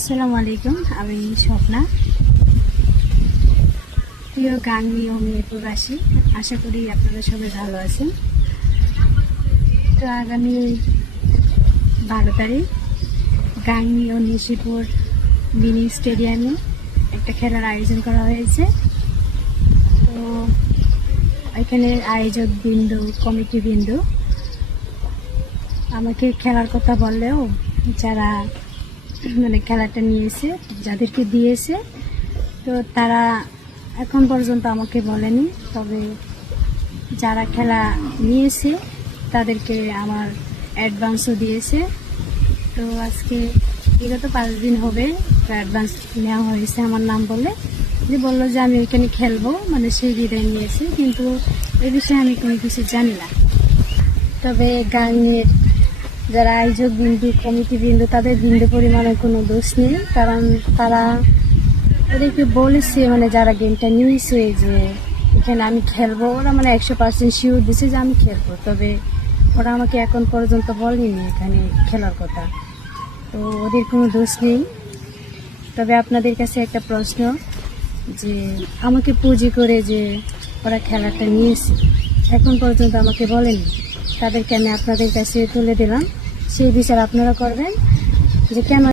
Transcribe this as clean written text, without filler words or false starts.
আসসালামু আলাইকুম, আমি স্বপ্না। প্রিয় গাঙ্গী ও মিরপুরবাসী, আশা করি আপনারা সবাই ভালো আছেন। তো আগামী 12 তারিখ গাঙ্গী ও নিশিপুর মিনি স্টেডিয়ামে একটা খেলার আয়োজন করা হয়েছে। তো এখানে আয়োজক বিন্দু, কমিটি বিন্দু আমাকে খেলার কথা বললেও যারা খেলাটা নিয়েছে, যাদেরকে দিয়েছে, তো তারা এখন পর্যন্ত আমাকে বলেনি। তবে যারা খেলা নিয়েছে তাদেরকে আমার অ্যাডভান্সও দিয়েছে। তো আজকে বিগত 5 দিন হবে অ্যাডভান্স নেওয়া হয়েছে আমার নাম বলে, যে বললো যে আমি ওইখানে খেলবো, সেই বিদায় নিয়েছে। কিন্তু এই বিষয়ে আমি কোনো কিছু জানি না। তবে গানের যারা আয়োজক বিন্দু, কমিটি বিন্দু, তাদের বিন্দু পরিমাণে কোনো দোষ নেই, কারণ তারা ওদেরকে বলেছে, যারা গেমটা নিয়েছে যে এখানে আমি খেলবো, ওরা 100% শিওর দিছে যে আমি খেলবো। তবে ওরা আমাকে এখন পর্যন্ত বলেনি এখানে খেলার কথা, তো ওদের কোনো দোষ নেই। তবে আপনাদের কাছে একটা প্রশ্ন, যে আমাকে পুঁজি করে যে ওরা খেলাটা নিয়েছে, এখন পর্যন্ত আমাকে বলেনি, তাদেরকে আমি আপনাদের কাছে তুলে দিলাম। সেই বিচার আপনারা করবেন যে কেন